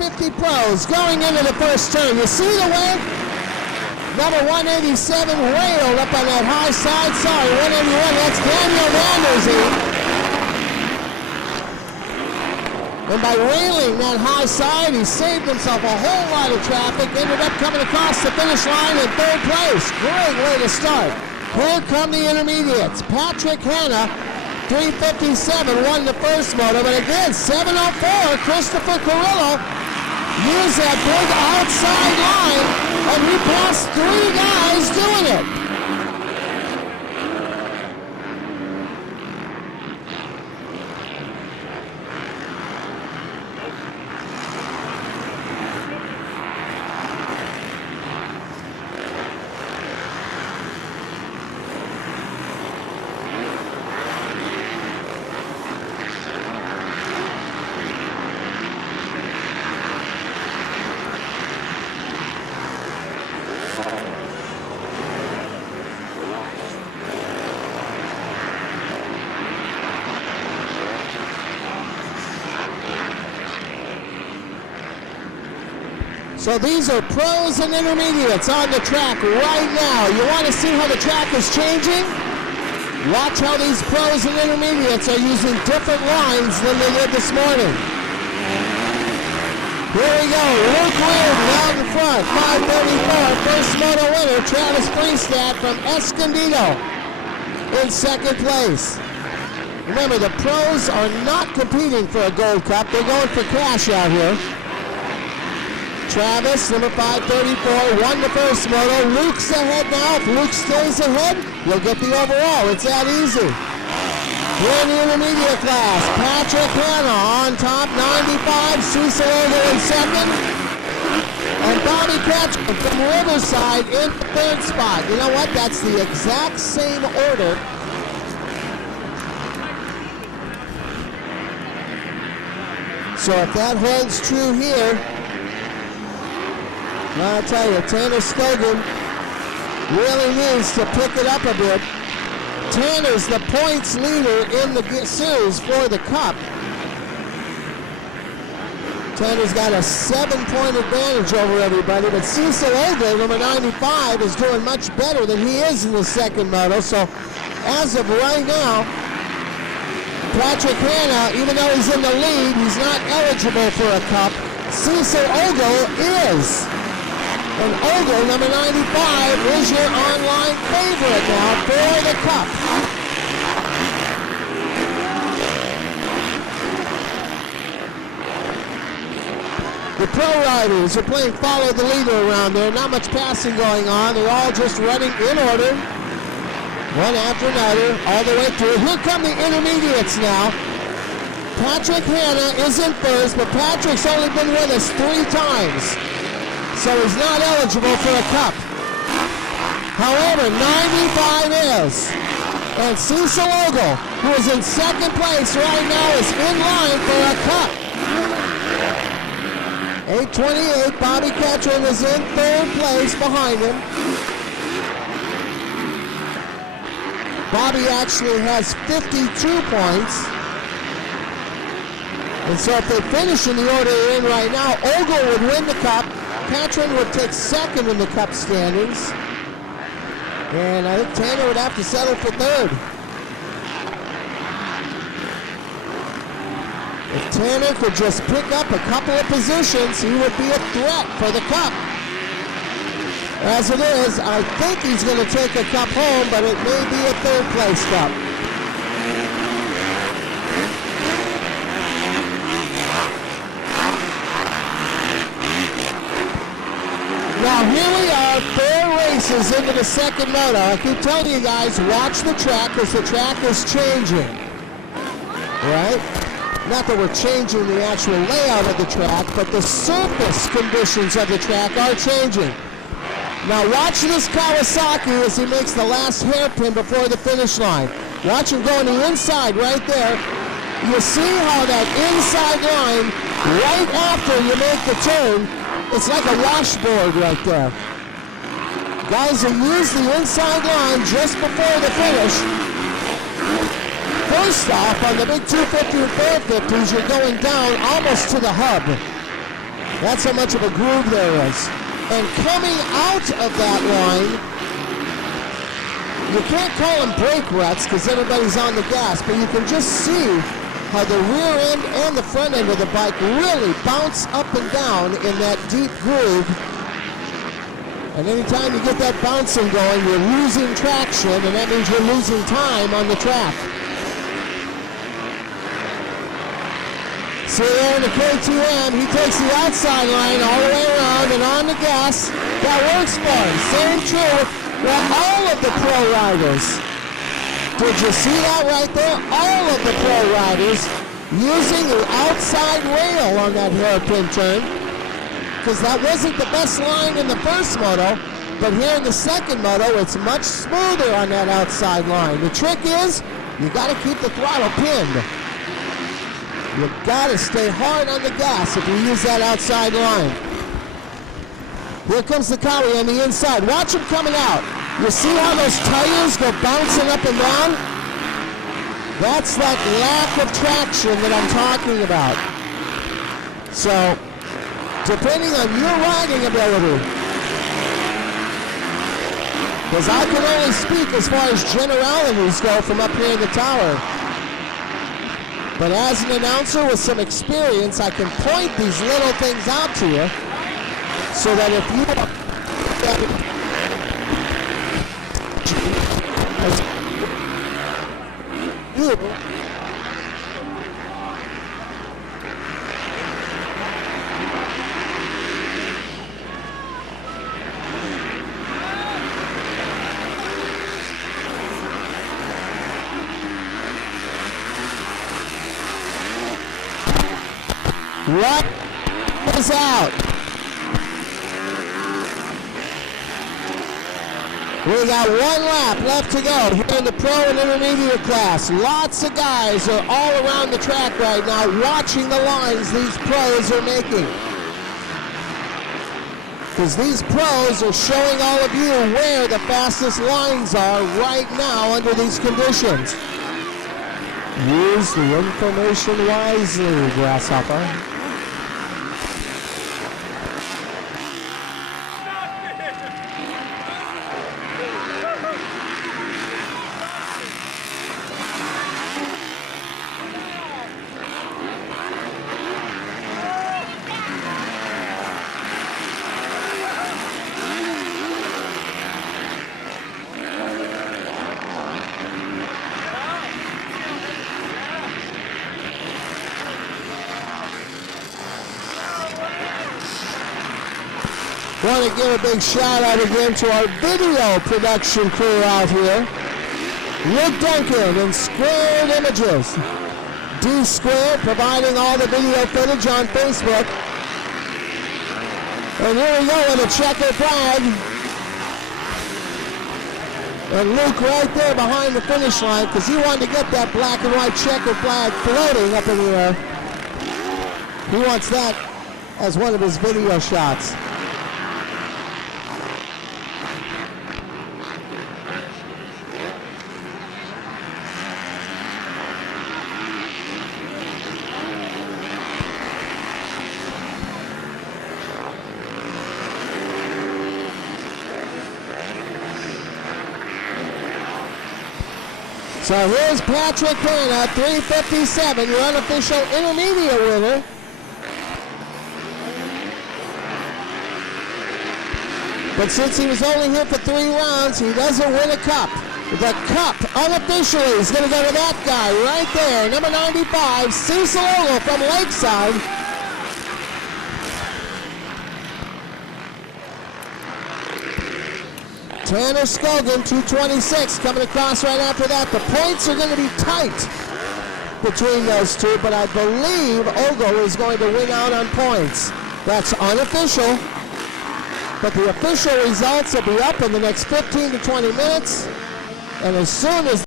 250 pros going into the first turn. You see the way? Number 187 railed up on that high side. Sorry, 181. That's Daniel Vanderzee. And by railing that high side, he saved himself a whole lot of traffic. Ended up coming across the finish line in third place. Great way to start. Here come the intermediates. Patrick Hanna, 357, won the first moto. But again, 704, Christopher Carrillo used that big outside line, and he passed 3 guys doing it. So these are pros and intermediates on the track right now. You want to see how the track is changing? Watch how these pros and intermediates are using different lines than they did this morning. Here we go, Luke Weird out in front, 534, first moto winner, Travis Priestad from Escondido in second place. Remember, the pros are not competing for a Gold Cup, they're going for cash out here. Travis, number 534, won the first moto. Luke's ahead now. If Luke stays ahead, you'll get the overall. It's that easy. Here in the intermediate class, Patrick Hanna on top, 95. Cecil Ogle in second. And Bobby Ketchum from Riverside in third spot. You know what? That's the exact same order. So if that holds true here, I'll tell you, Tanner Stogan really needs to pick it up a bit. Tanner's the points leader in the series for the Cup. Tanner's got a 7-point advantage over everybody, but Cecil Ogle, number 95, is doing much better than he is in the second moto. So as of right now, Patrick Hanna, even though he's in the lead, he's not eligible for a Cup. Cecil Ogle is. And Ogle, number 95, is your online favorite now for the Cup. The pro riders are playing follow the leader around there. Not much passing going on. They're all just running in order, one after another, all the way through. Here come the intermediates now. Patrick Hanna is in first, but Patrick's only been with us 3 times. So he's not eligible for a Cup. However, 95 is. And Cecil Ogle, who is in second place right now, is in line for a Cup. 828, Bobby Ketchum is in third place behind him. Bobby actually has 52 points. And so if they finish in the order they're in right now, Ogle would win the Cup. Patron would take second in the Cup standings. And I think Tanner would have to settle for third. If Tanner could just pick up a couple of positions, he would be a threat for the Cup. As it is, I think he's going to take a Cup home, but it may be a third place Cup. Now here we are, 4 races into the second moto. I keep telling you guys, watch the track because the track is changing. Right? Not that we're changing the actual layout of the track, but the surface conditions of the track are changing. Now watch this Kawasaki as he makes the last hairpin before the finish line. Watch him go on the inside right there. You see how that inside line, right after you make the turn, it's like a washboard right there. Guys who use the inside line just before the finish. First off, on the big 250 and 450s, you're going down almost to the hub. That's how much of a groove there is. And coming out of that line, you can't call them brake ruts because everybody's on the gas, but you can just see how the rear end and the front end of the bike really bounce up and down in that deep groove. And anytime you get that bouncing going, you're losing traction, and that means you're losing time on the track. See there in the KTM, he takes the outside line all the way around and on the gas. That works for him. Same true with all of the pro riders. Did you see that right there? All of the pro riders using the outside rail on that hairpin turn, because that wasn't the best line in the first moto, but here in the second moto, it's much smoother on that outside line. The trick is, you got to keep the throttle pinned. You've got to stay hard on the gas if you use that outside line. Here comes the Kawi on the inside. Watch him coming out. You see how those tires go bouncing up and down? That's that lack of traction that I'm talking about. So, depending on your riding ability, because I can only speak as far as generalities go from up here in the tower. But as an announcer with some experience, I can point these little things out to you so that if you what is out? We got one lap left to go here in the pro and intermediate class. Lots of guys are all around the track right now watching the lines these pros are making. Because these pros are showing all of you where the fastest lines are right now under these conditions. Use the information wisely, Grasshopper. Want to give a big shout out again to our video production crew out here. Rick Duncan and Squared Images. D Squared providing all the video footage on Facebook. And here we go with a checker flag. And Luke right there behind the finish line because he wanted to get that black and white checker flag floating up in the air. He wants that as one of his video shots. So here's Patrick Pena, 3:57, your unofficial intermediate winner. But since he was only here for 3 rounds, he doesn't win a cup. The cup, unofficially, is going to go to that guy right there, number 95, Cecil Ogle from Lakeside. Tanner Scogan, 226, coming across right after that. The points are going to be tight between those two, but I believe Ogle is going to win out on points. That's unofficial, but the official results will be up in the next 15 to 20 minutes, and as soon as